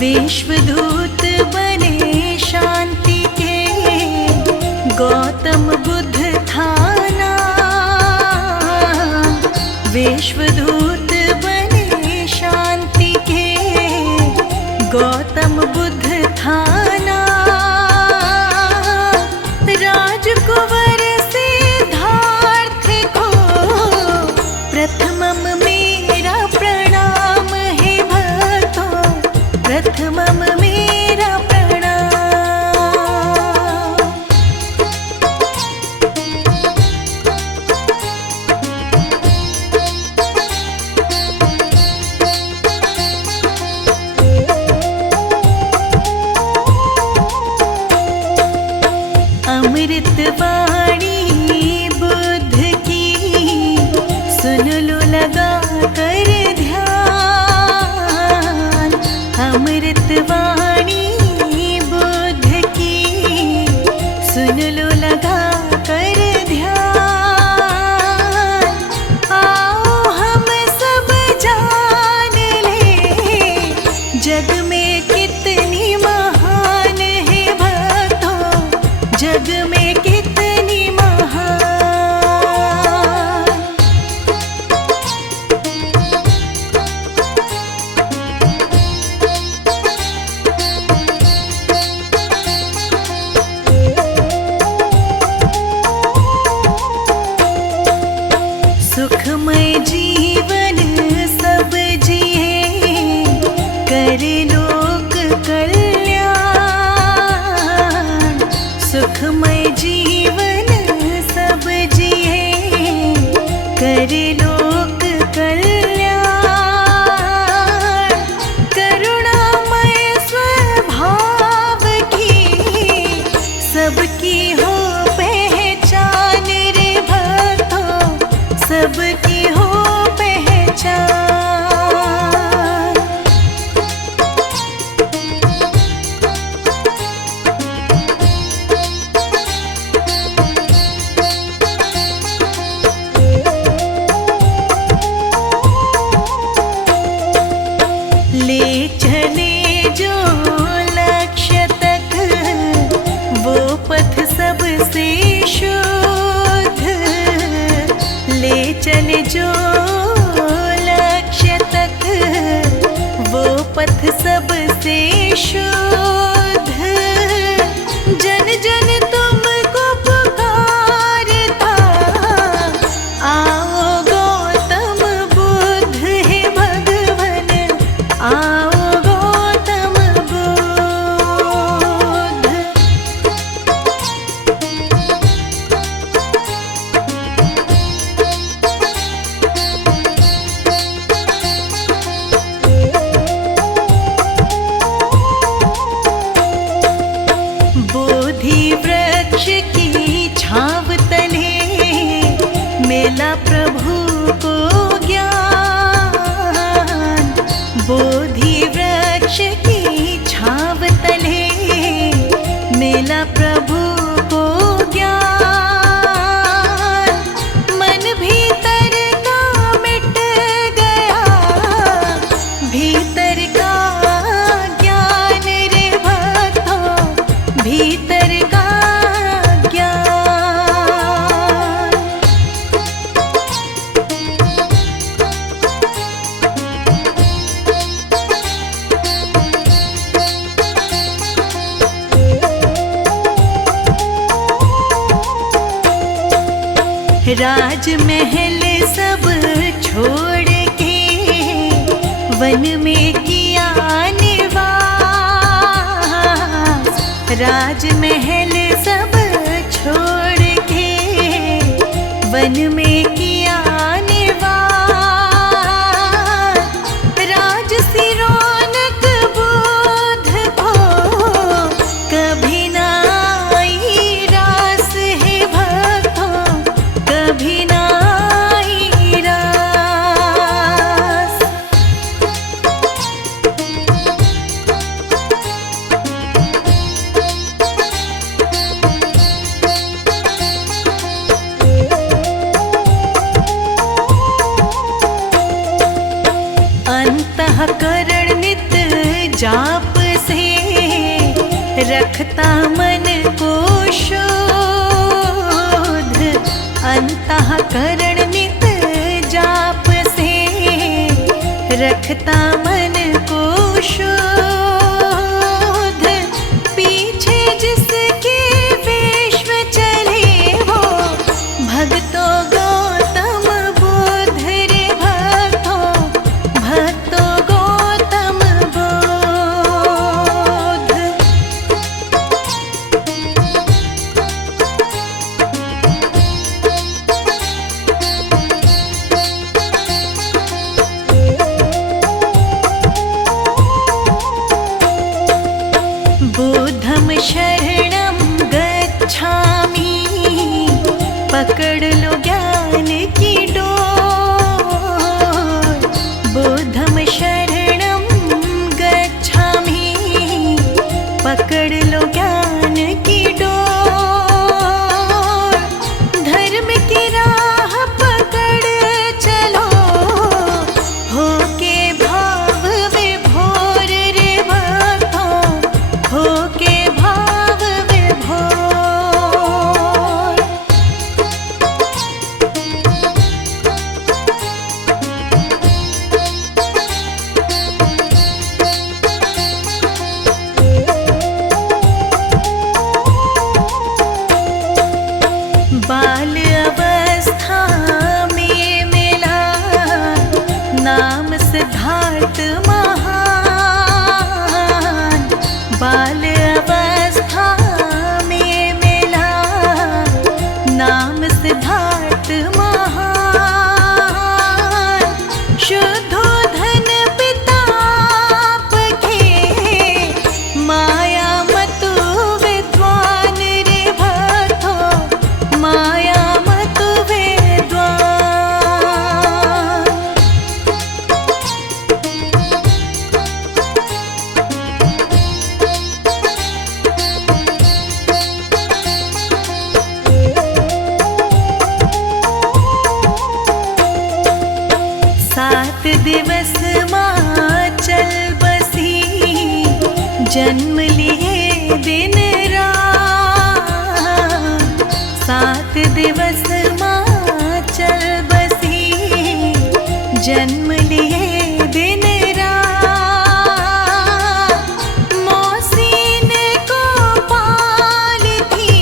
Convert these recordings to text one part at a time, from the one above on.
विश्वदूत बने शांति के, गौतम बुद्ध थाना। विश्वदूत बने शांति के, गौतम बुद्ध थाना। राजकुंवर सिद्धार्थ को प्रथमम मेरा प्रणाम है भक्तों, प्रथमम मेरा प्रणाम। अमृत वाणी बुद्ध की, सुन लो लगा कर ध्यान। अमृत वाणी बुद्ध की, सुन लो लगा कर ध्यान। आओ हम सब जान ले, जग में कितनी महान है भक्तों, जग में कितनी महान। सुखमय जीवन सब जिए, करे लोक कल्याण। सुखमय जीवन सब जिए, करे लोक कल्याण। करुणामय स्वभाव की, सबकी हो पहचान रे भक्तों, सबकी हो पहचान। ले चले जो लक्ष्य तक, वो पथ सबसे शुद्ध। ले चले जो लक्ष्य तक, वो पथ सबसे शुद्ध। जन जन तुमको पुकारता, आओ गौतम बुद्ध है भगवन, आओ गौतम बुद्ध। बोधि वृक्ष की छांव तले, मिला प्रभु को ज्ञान। बोधि वृक्ष की छांव तले, मिला प्रभु को ज्ञान। मन भीतर का मिट गया, भीतर का ज्ञान रे भक्तों, भीतर का ज्ञान। राजमहल सब छोड़ के, वन में किया निवास। राजमहल सब छोड़ के, वन में किया निवास। राजसी रौनक बुद्ध को, कभी ना आई रास है भक्तों, कभी ना आई रास। रखता मन को शोध, अंतःकरण नित जाप से रखता मन को शोध। पीछे जिसके विश्व चले वो भक्तों गौतम बुद्ध रे, भक्तों भक्तों गौतम बुद्ध। बुद्धं शरणं गच्छामि, पकड़ लो ज्ञान की डोर। बुद्धं शरणं गच्छामि, पकड़ लो ज्ञान की डोर। धर्म की राह पकड़ चलो, होके भाव विभोर रे भक्तों, होके भाव विभोर। बाल अवस्था में मिला नाम सिद्धार्थ महान। बाल अवस्था में मिला नाम सिद्धार्थ महान। शुद्धोधन पिता के माया मतु विद्वान रे भक्तों, माया मतु विद्वान। सात दिवस माचल बसी, जन्म लिए दिन रात। सात दिवस माचल बसी, जन्म लिए दिन रात। मौसीन को पालती,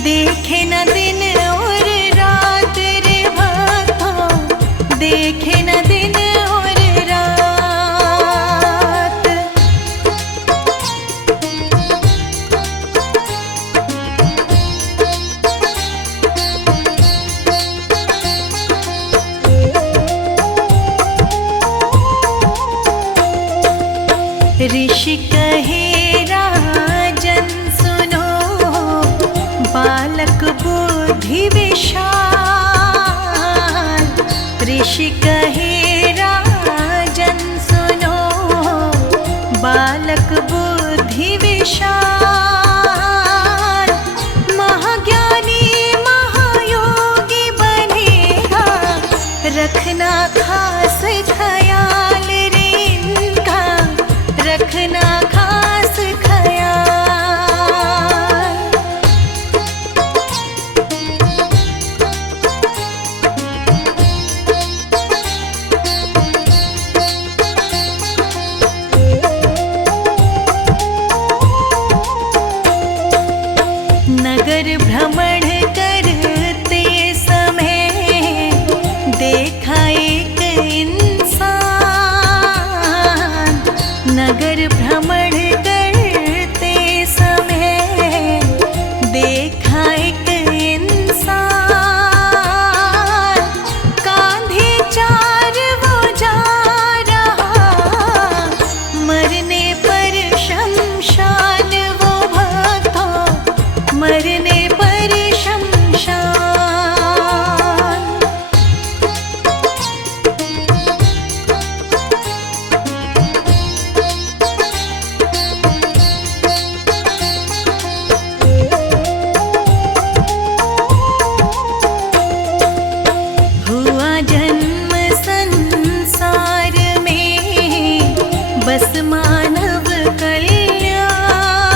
देखे न दिन और रात रे भक्तों, देखे न दिन और रात। ऋषि कहे राजन सुनो, बालक बुद्धि विशाल। ऋषि कहे राजन सुनो, बालक बुद्धि विशाल। महाज्ञानी महायोगी बनेगा, रखना खास ख्याल रे इनका, रखना खास ख्याल। नगर भ्रमण करते समय देखा एक इंसान। नगर भ्रमण करते समय देखा एक इंसान। कांधे चार वो जा रहा, मरने पर शमशान वो भक्तों, मरने पर शमशान। हुआ जन्म संसार में, बस मानव कल्याण।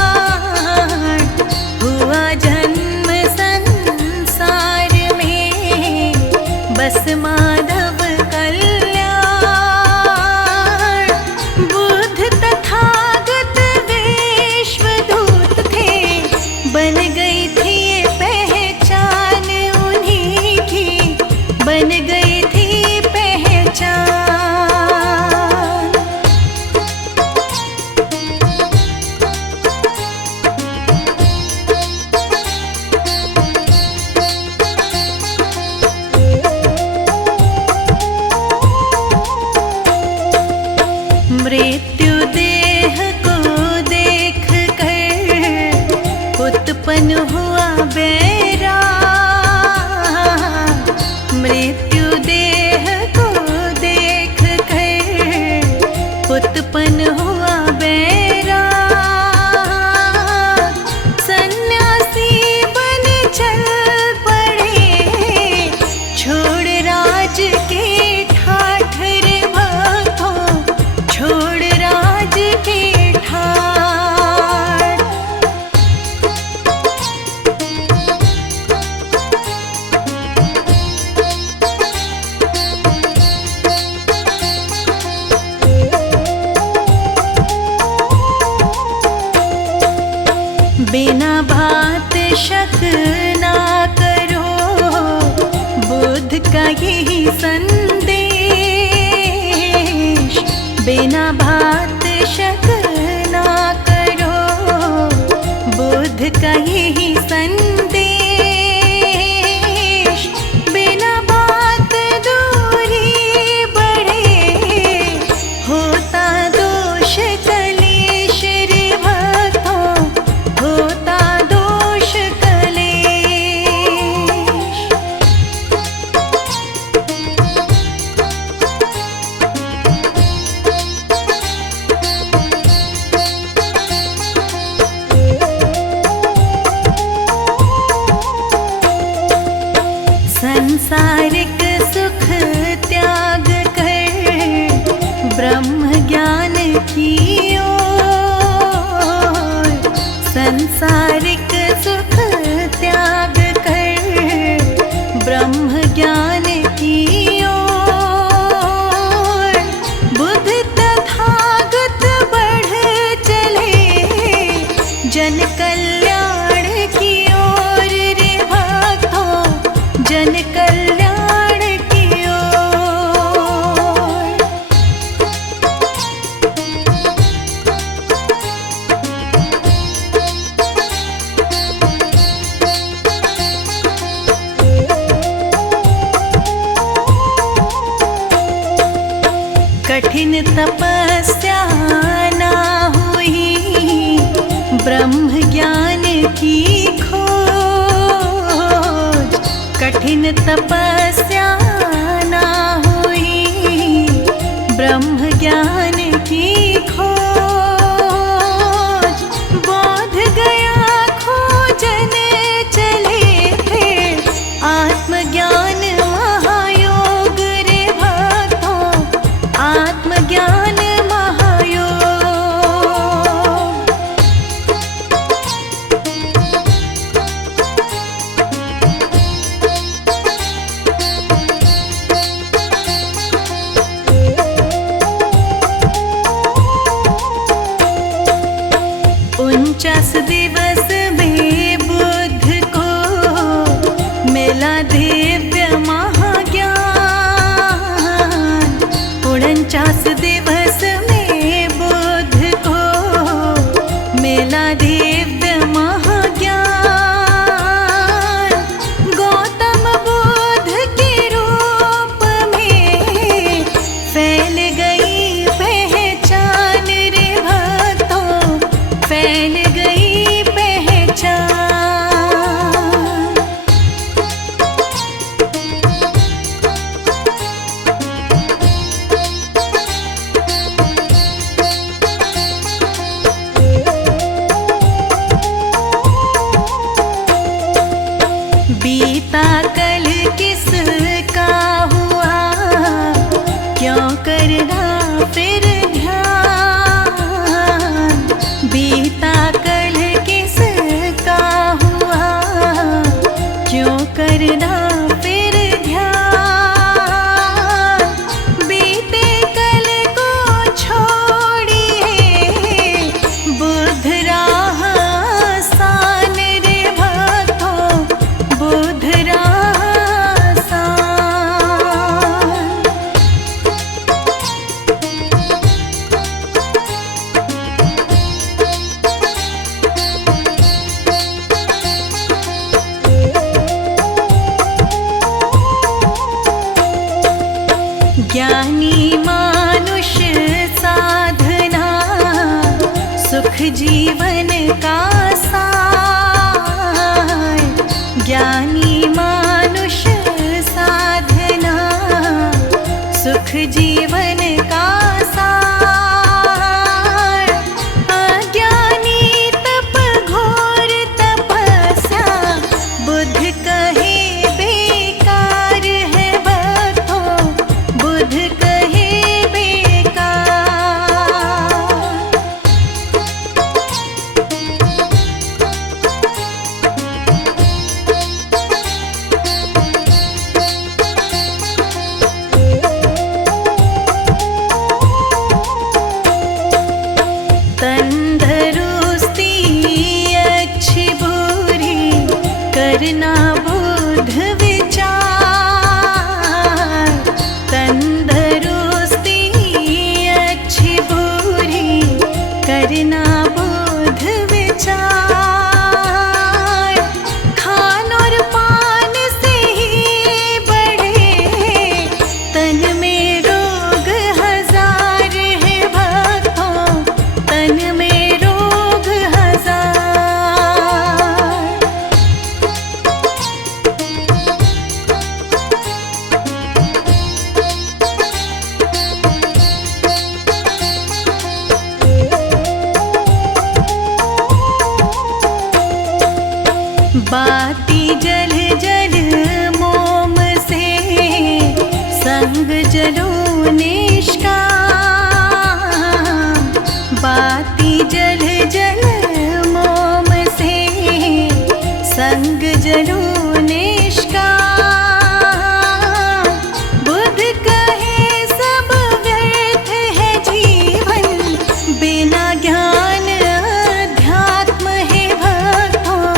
मन हुआ बैराग, सन्यासी बन चल पड़े, छोड़ राज के ठाठ रे भक्तों, छोड़ राज के ठाठ। बिना बात शक ना करो, बुद्ध का यही संदेश। बिना बात शक ना करो, बुद्ध का यही संदेश। बिना बात दूरी बढ़े, होता दोष कलेश रे भक्तों, होता दोष कलेश। संसारिक सुख त्याग कर ब्रह्म ज्ञान की ओर, संसारिक सुख त्याग कर ब्रह्म ज्ञान की ओर। बुद्ध तथागत बढ़ चले, जन कल्याण की ओर रे भक्तों, जन कल्याण की ओर। कठिन तपस्या ना हुई, ब्रह्म ज्ञान की खोज। कठिन तपस्या ना हुई, ब्रह्म ज्ञान की खोज। बोध गया खोजन चले थे, आत्मज्ञान महायोग रे भक्तों, आत्मज्ञान महायोग। दिवस में बुद्ध को मिला दिव्य महाज्ञान। 49 दिवस में बुद्ध को मिला दिव्य महाज्ञान। गौतम बुद्ध के रूप में फैल गई पहचान रे भक्तों, फैल गई पहचान। बीता कल किसका हुआ, क्यों करना फिर ध्यान। बीता कल किसका हुआ, क्यों करना फिर ध्यान। बीते कल को छोड़िए, बुद्ध राह आसान रे भक्तों, बुद्ध राह आसान। ज्ञानी मानुष साधना, सुख जीवन का सार। ज्ञानी मानुष साधना, सुख जीवन का सार। करना बोध विचार, खान और पान से ही बढ़े तन में रोग हजार है भक्तों, तन में रोग हजार। बाती जल जल मोम से संग जलो निष्काम, बाती जल जल मोम से संग जलो निष्काम। बुद्ध कहे सब व्यर्थ है जीवन, बिना ज्ञान अध्यात्म है भक्तों,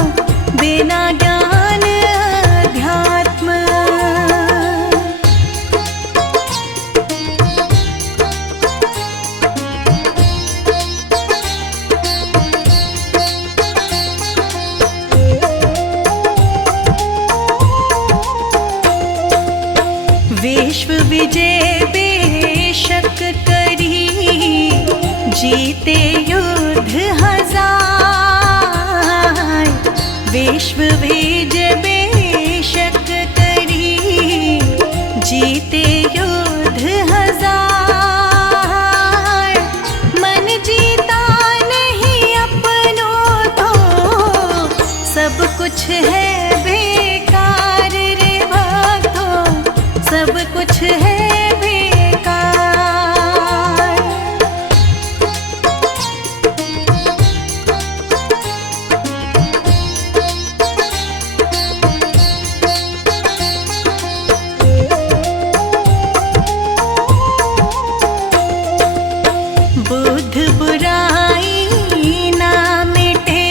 बिना ज्ञान अध्यात्म। विश्व विजय बेशक करी, जीते युद्ध हजार। विश्व विजय बेशक करी, जीते युद्ध हजार। मन जीता नहीं अपनों तो सब कुछ है बेकार रे भक्तों, सब कुछ है बेकार। बुद्ध बुराई ना मिटे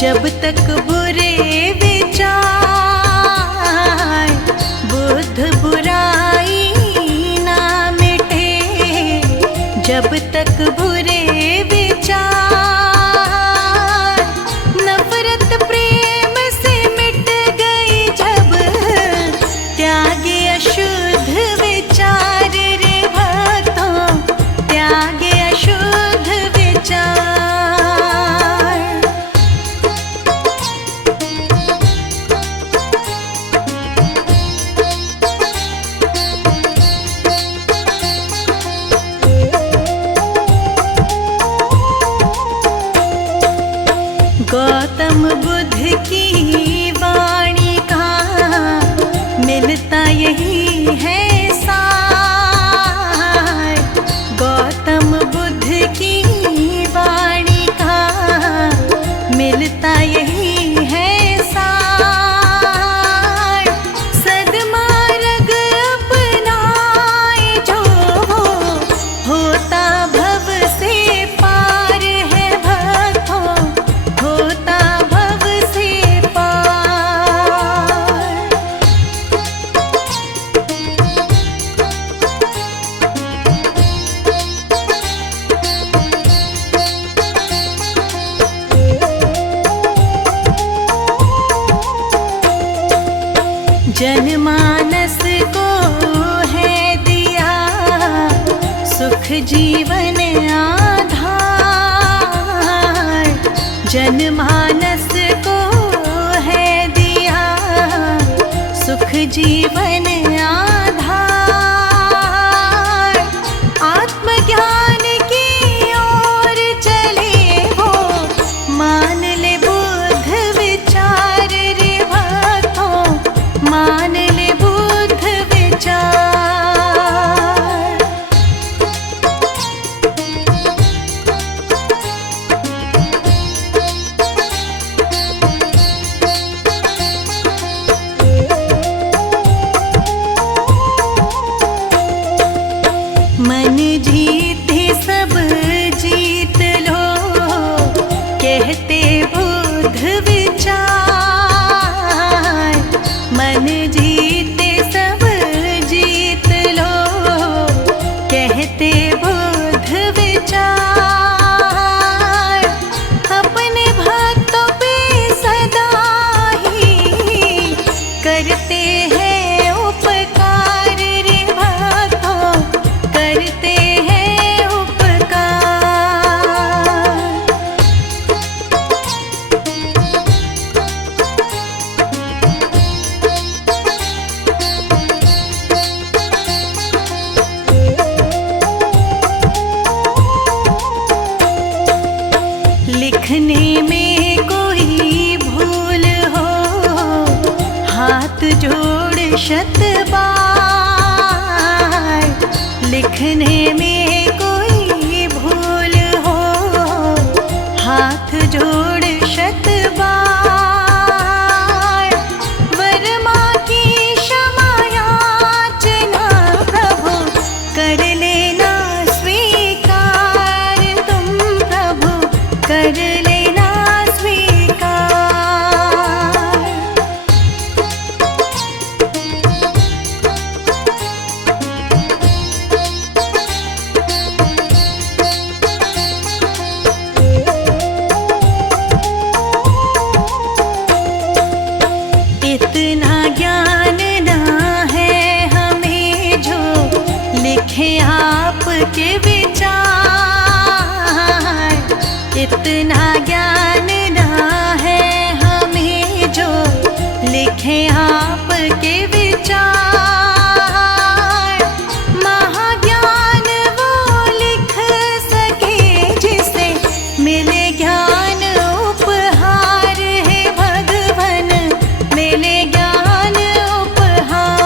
जब तक बुरे विचार, बुद्ध बुराई ना मिटे जब तक बुरे विचार। नफरत प्रेम से मिट गई जब, त्यागे अशुद्ध विचार रे भक्तों, त्यागे अशुद्ध विचार। गौतम बुद्ध की वाणी का मिलता यही है सार। गौतम बुद्ध की वाणी का मिलता यही है सार। सद्मार्ग अपनाए जो होता भव से पार है भक्तों, होता भव से पार। जनमानस को है दिया सुख जीवन आधार, जनमानस को है दिया सुख जीवन आधार। आत्मज्ञान की ओर चले वो, मान ले बुद्ध विचार रे भक्तों, मान ले बुद्ध विचार। शत बार, लिखने में कोई भूल हो, हाथ जोड़ शत बार, वर्मा की क्षमा याचना प्रभु कर लेना स्वीकार, तुम प्रभु कर लेना स्वीकार। इतना ज्ञान ना है हमें जो लिखे आपके विचार, इतना ज्ञान ना है हमें जो लिखे आपके विचार, महाज्ञान वो लिख सके जिसे मिले ज्ञान उपहार, है भगवन मिले ज्ञान उपहार।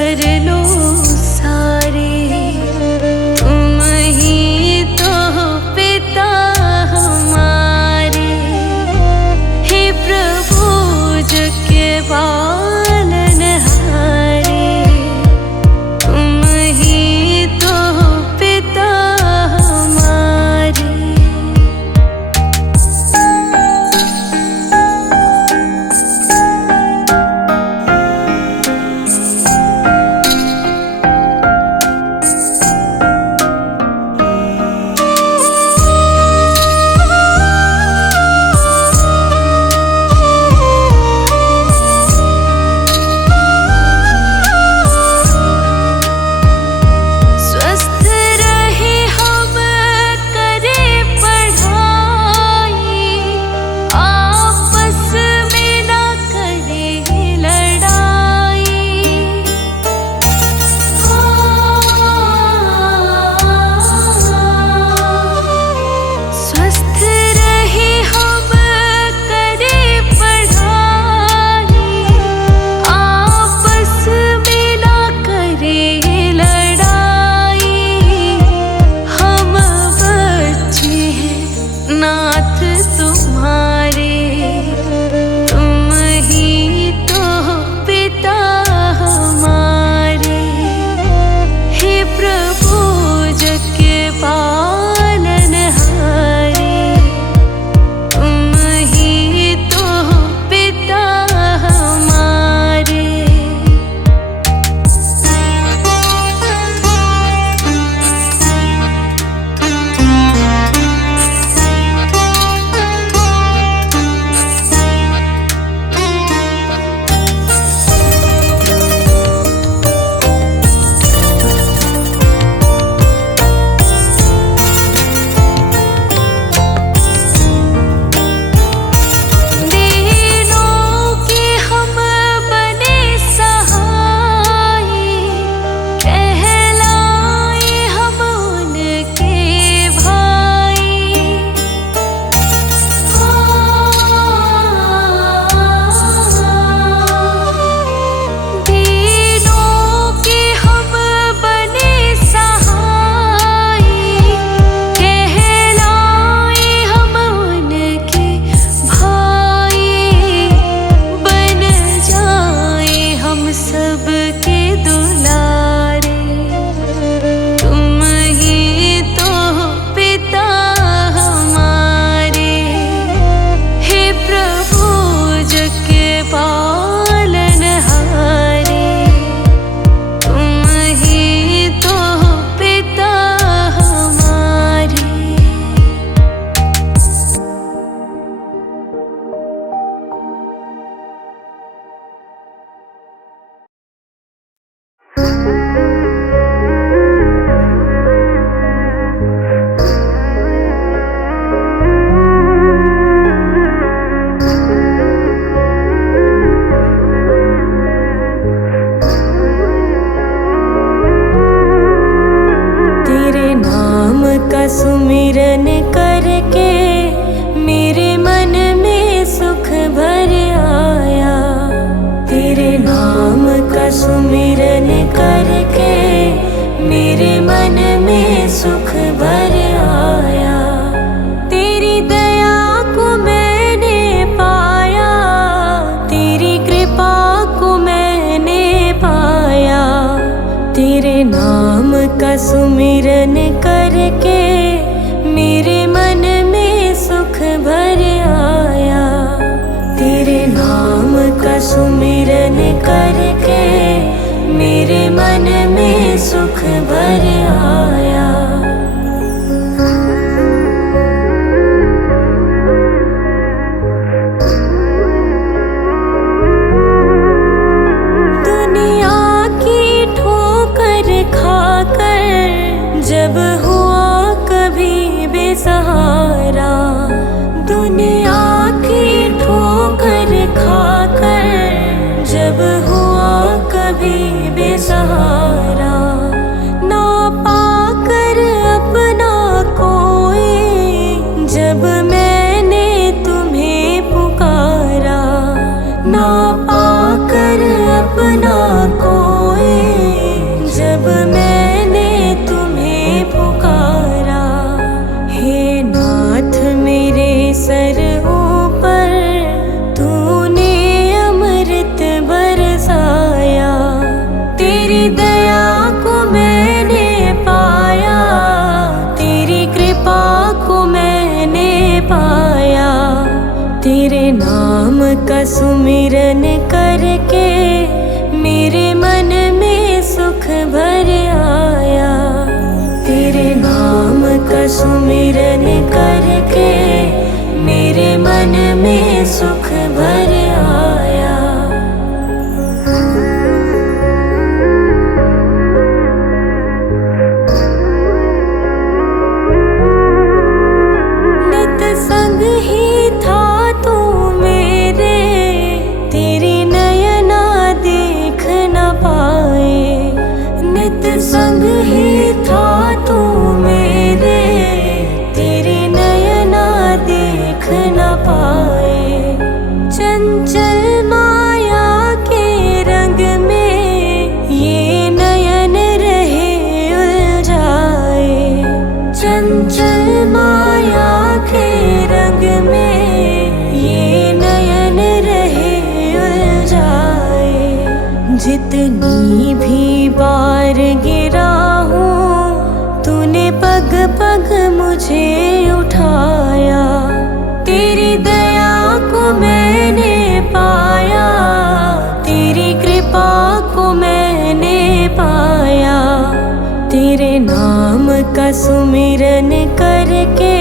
भर लो सारे। तुम ही तो पिता हमारे, हे प्रभु जग के पालनहारे। तुम ही तो पिता हमारे। स्वस्थ रहे हम करें पढ़ाई, आपस में ना करें लड़ाई। स्वस्थ रहे हम करें पढ़ाई, आपस में ना करें लड़ाई। हम बच्चे हैं नाथ तुम्हारे, तुम ही तो पिता हमारे। हे प्रभु जग के पालनहारे, तुम ही तो पिता हमारे। दीनों के हम बने सहाय, कहलाए हम उनके भाई। दीनों के हम बने सहाय, कहलाए हम उनके भाई। बन जाए हम सबके दुलारे, तुम ही तो पिता हमारे। हे प्रभु जग के पालनहारे, तुम ही तो पिता हमारे। तेरे नाम का सुमिरन करके मेरे मन में सुख भर आया। तेरे नाम का सुमिरन करके मेरे मन में सुख भर आया। तेरी दया को मैंने पाया, तेरी कृपा को मैंने पाया। तेरे नाम का सुमिरन करके मेरे मन में सुख भर आया। तेरे नाम का सुमिरन करके मेरे मन में सुख भर आया। दुनिया की ठोकर खाकर जब हुआ कभी बेसहारा, दुनिया की ठोकर खाकर जब हुआ कभी बेसहारा, ना पाकर अपना कोई जब मैंने तुम्हें पुकारा, ना पाकर अपना कोई भर आया। तेरे नाम का सुमिरन करके मेरे मन में सुख भर आया। नित संग ही था तू मेरे, तेरी नयना देख न पाए। नित संग ही था तू मेरे, तेरी नयना देख न पाए। चंचल माया के रंग में ये नयन रहे उलझाए। चंचल माया के रंग में ये नयन रहे उलझाए। जितनी भी बार गिरा हूँ तूने पग पग मुझे उठाया। तेरी दया को मैंने पाया, तेरी कृपा को मैंने पाया। तेरे नाम का सुमिरन करके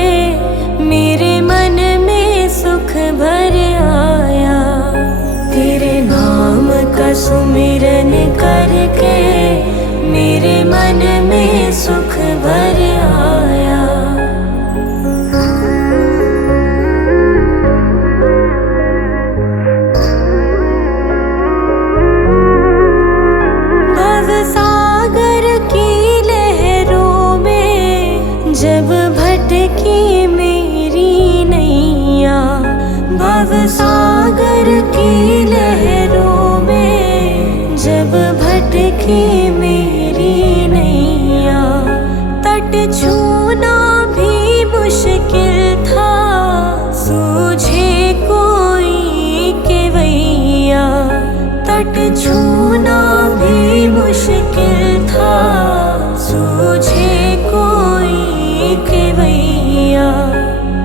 मेरे मन में सुख भर आया। तेरे नाम का सुमिरन करके मेरे मन में सुख भर आया। भव सागर की लहरों में जब भटकी मेरी नैया। भव सागर की लहरों में जब भटकी मेरी नैया। तट छूना भी मुश्किल था, सूझे कोई केवैया। तट छूना भी मुश्किल था, सूझे कोई केवैया।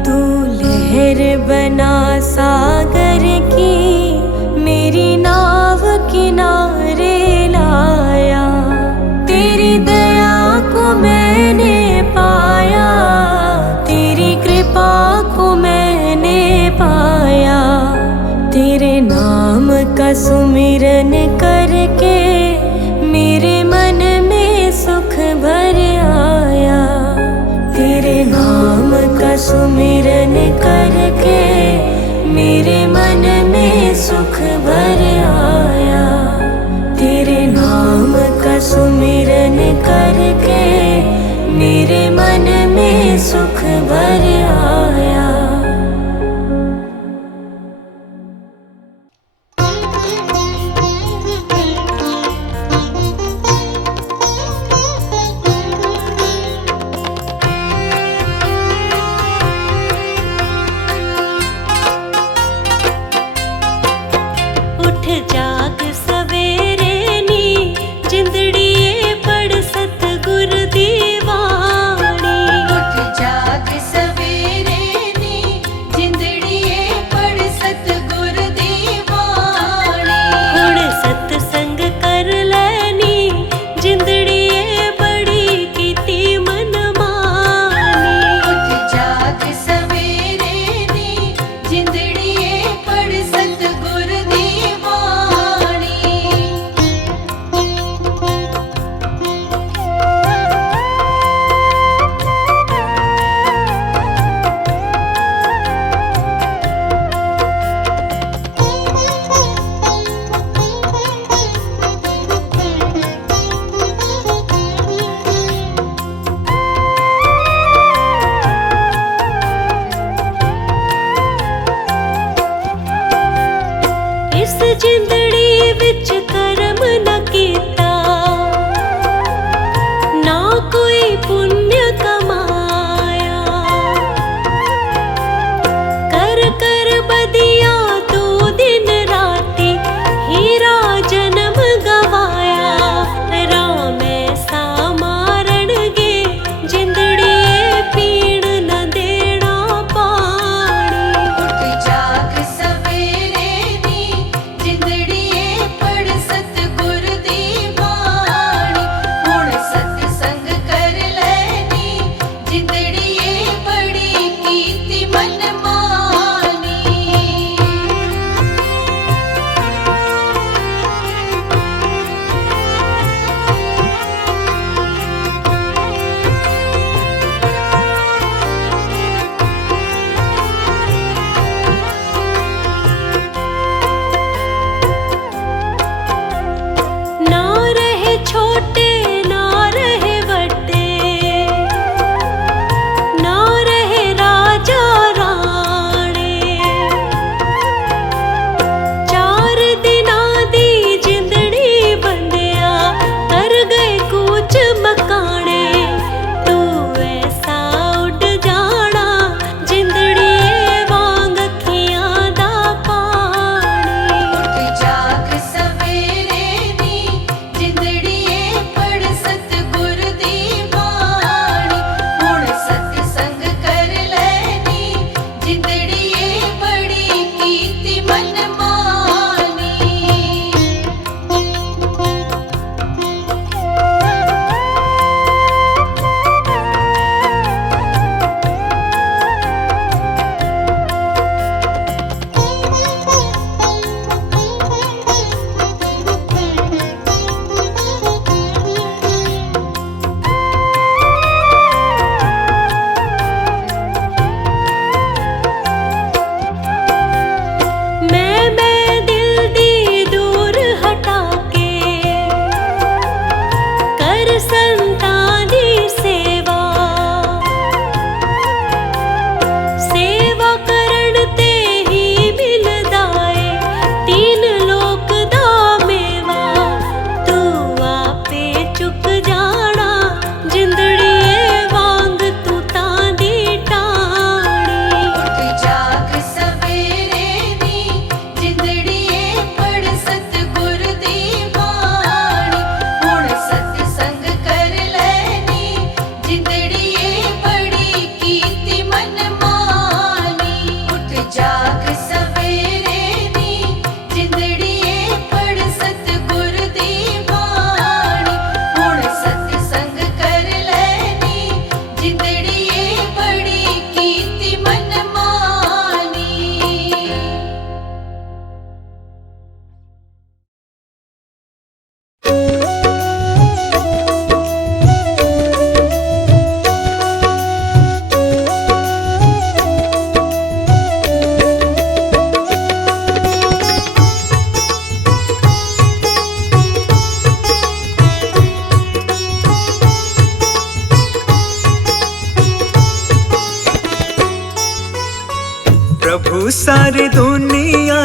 तू लहर बना सागर की, मेरी नाव किनारे लाया। तेरी दया को मैंने पाया, तेरी कृपा को मैंने पाया। तेरे नाम का सुमिरन करके मेरे मन में सुख भर आया। तेरे नाम का सुमिरन करके मेरे मन में सुख भर आया। तेरे नाम का सुमिरन करके मेरे मन में सुख भर आया। उठ जाग सवेरे नी, जिंदड़िए पढ़ सतगुर दी वाणी। उठ जाग सवेरे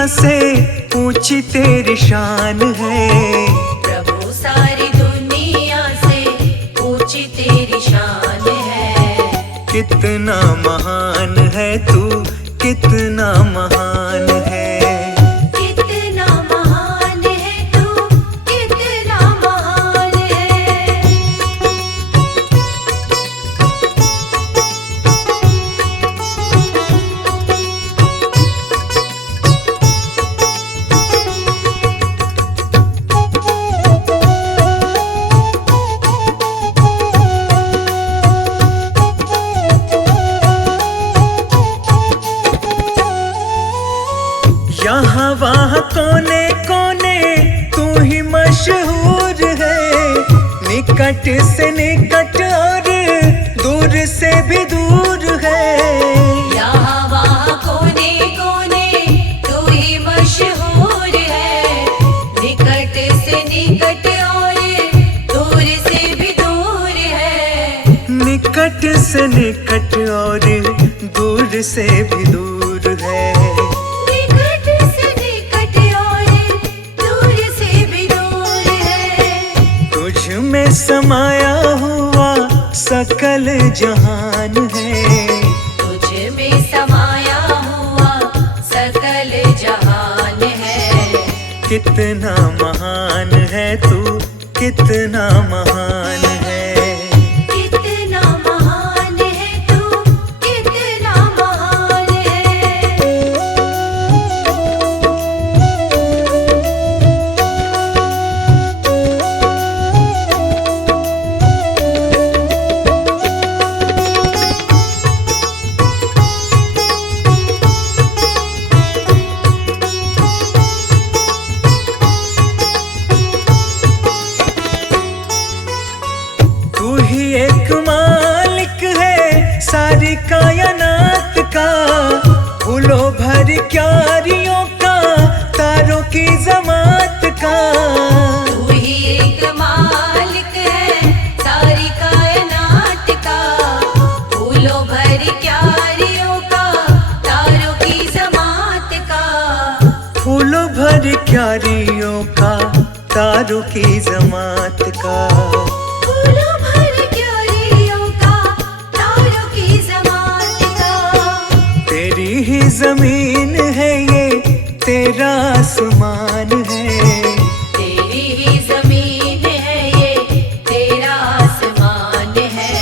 से ऊंची तेरी शान है। प्रभु सारी दुनिया से ऊंची तेरी शान है। कितना महान है तू, कितना महान है। कितना महान है तू, कितना महान है। यहाँ वहाँ कोने कोने तू ही मशहूर है। निकट से निकट और दूर से भी दूर है। यहाँ वहाँ कोने कोने तू ही मशहूर है। निकट से निकट और दूर से भी दूर है। निकट से निकट और दूर से भी दूर है। निकट से निकट और दूर से भी दूर है। तुझ में समाया हुआ सकल जहान है। तुझ में समाया हुआ सकल जहान है। कितना महान है तू, कितना महान है। कितना महान है तू, कितना महान है। तू ही एक मालिक है सारी कायनात का। फूलों भर क्यारियों का, तारों की जमात का। तू ही एक मालिक है सारी कायनात का। फूलों भर क्यारियों का, तारों की जमात का। फूलों भर क्यारियों का, तारों की जमात का। फूलों भर क्यारियों का, तारों की जमात का। तेरी ही जमीन है ये, तेरा आसमान है। तेरी ही जमीन है ये, तेरा आसमान है।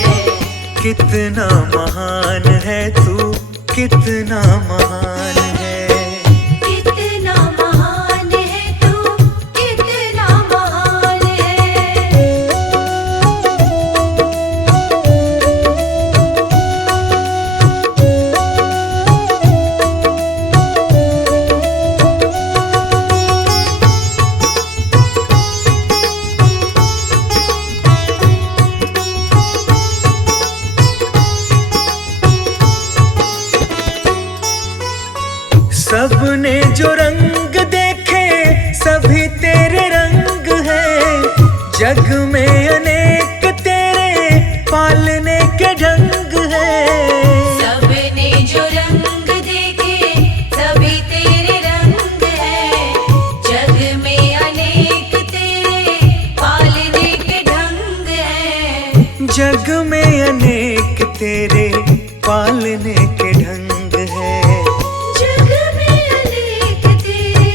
कितना महान है तू, कितना महान है। कितना महान है तू, कितना महान है। सबने जो रंग देखे सभी तेरे रंग है। जग में अनेक तेरे पालने के ढंग है। सबने जो रंग देखे सभी तेरे रंग है। जग में अनेक तेरे पालने के ढंग है। जग में अनेक तेरे पालने के ढंग है। जग में अनेक तेरे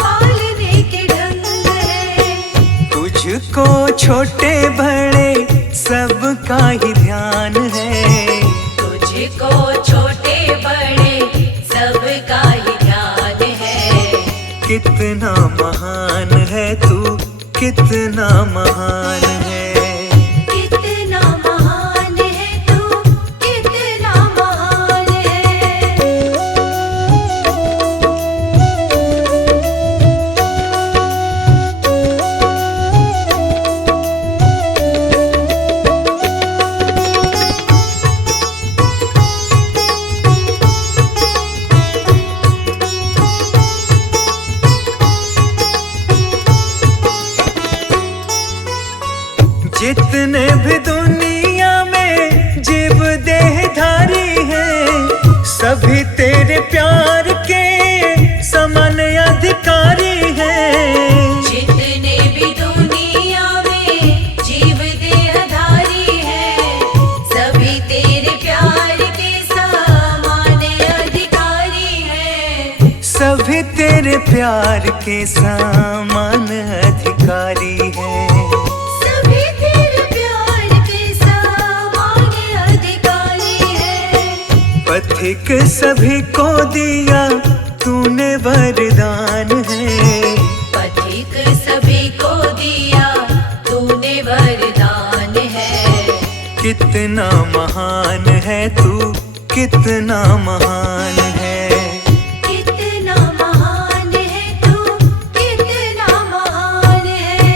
पालने के ढंग है। तुझको छोटे बड़े सबका ही ध्यान है। तुझको छोटे बड़े सबका ही ध्यान है। कितना महान है तू, कितना महान है। कितना महान है तू, कितना महान है। जितने भी दुनिया में जीव देहधारी हैं, सभी तेरे प्यार के समान प्यार के समान अधिकारी है। सभी तेरे प्यार के समान अधिकारी है। पथिक सभी को दिया तूने वरदान है। पथिक सभी को दिया तूने वरदान है। कितना महान है तू, कितना महान है। कितना महान है तू, कितना महान है।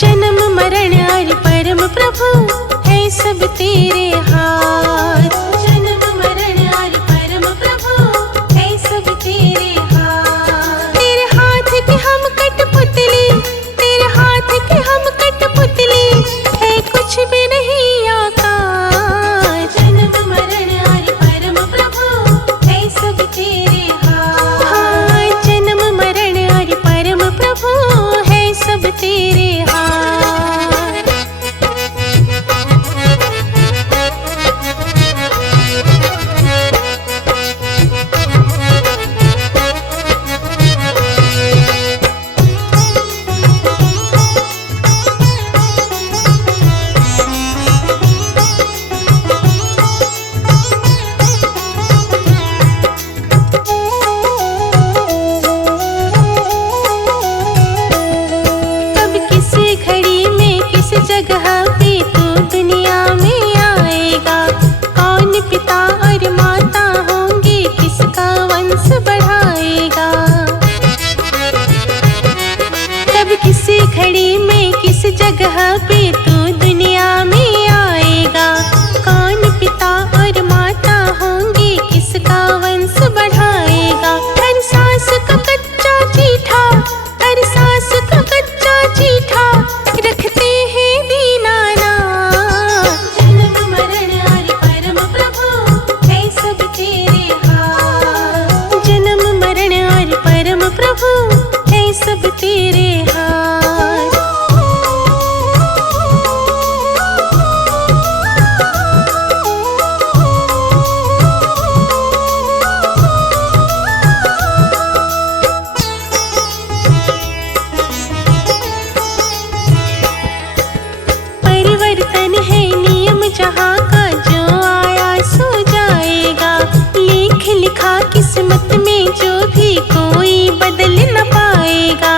जन्म मरण और परम प्रभु है सब तेरे हाथ। जन्म मरण और परम प्रभु है सब तेरे हाथ। तेरे हाथ की हम कठपुतली, तेरे हाथ की हम कठपुतली, है कुछ भी नहीं आकाश। जन्म मरण और परम प्रभु है सब तेरे हाथ। हाँ, जन्म मरण और परम प्रभु है सब तेरे हाथ। कब किसी घड़ी में किस जगह पे तू दुनिया में आएगा। कौन पिता और माता होंगे, किसका वंश बढ़ाएगा। कब किसी घड़ी में किस जगह पे तू दुनिया में आएगा। कौन पिता और माता होंगे, किसका वंश बढ़ाएगा। हर सांस का कच्चा चीठा, हर सांस का कच्चा चीठा रखते हैं दीनानाथ। जन्म मरण और परम प्रभु है सब तेरे हाथ। जन्म मरण और परम प्रभु है सब तेरे हाथ। परिवर्तन है नियम जहाँ का, जो आया सो जाएगा। लेख लिखा किस्मत में जो भी कोई बदल न पाएगा।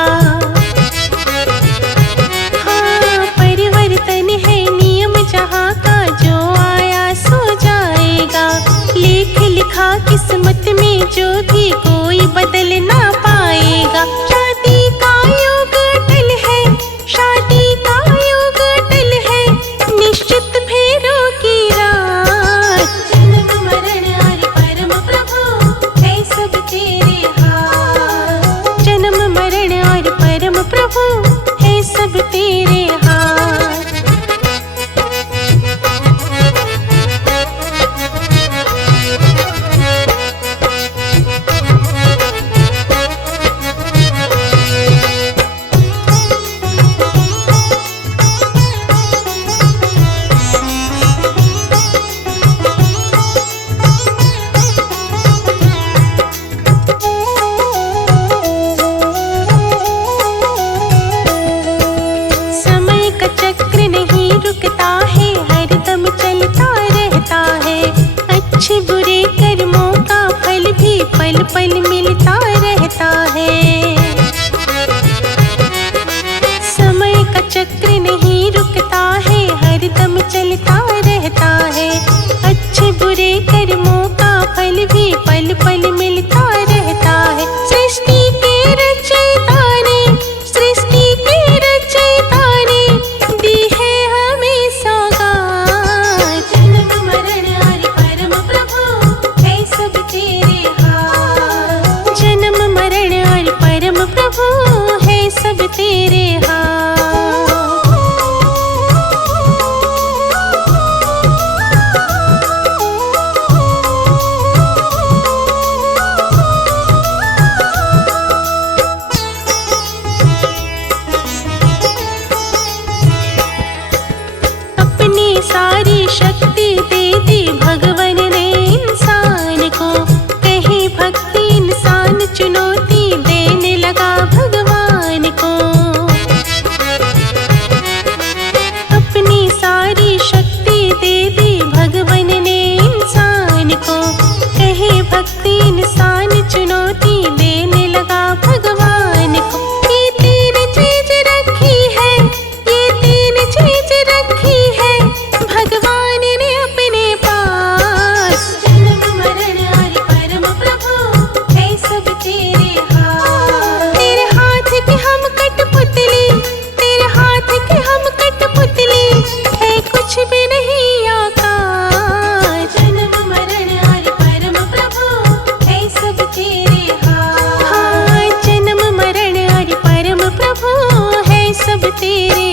हाँ, परिवर्तन है नियम जहाँ का, जो आया सो जाएगा। लेख लिखा किस्मत में जो भी कोई बदल ना पाएगा। शादी का योग अटल है, शादी का योग अटल है, निश्चित फेरों की रात। जन्म मरण और परम प्रभु है सब तेरे हाथ। जन्म मरण और परम प्रभु है सब तेरे हाथ। समय तेरे